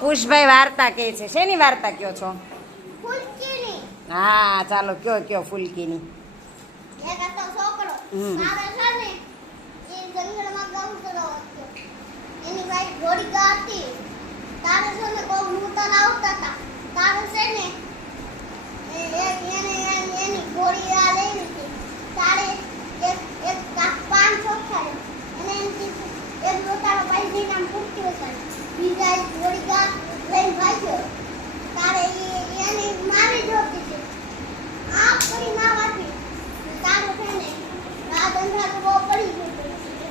કુશભાઈ વાર્તા કે છે. શેની વાર્તા કયો છો? હા ચાલો કયો કયો ફૂલકીની. એક પાંચ છોકરા અને એમથી એક પોતાનો ભાઈ નામ પૂછ્યું બીજા જોડીકા લઈને ભાગ્યો. તારે એને મારી ઢોકી આ પડી ના વાપી તારું છે ને રાત અંધારું પડી ગયું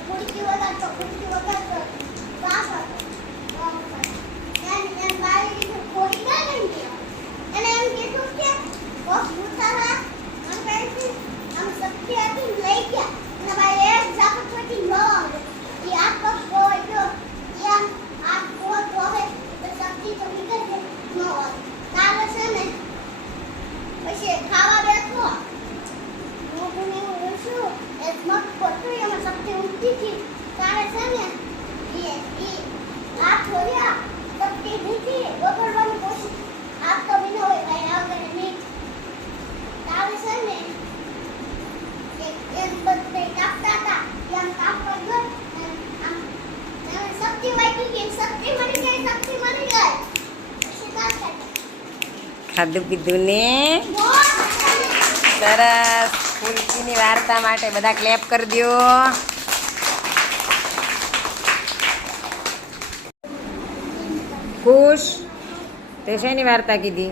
ખુડકી વગર તો ખુડકી વગર તો Sabia? ખાધું પીધું ને? સરસ. ફૂલકીની વાર્તા માટે બધા ક્લેપ કરી દો. ખુશ? તે શેની વાર્તા કીધી?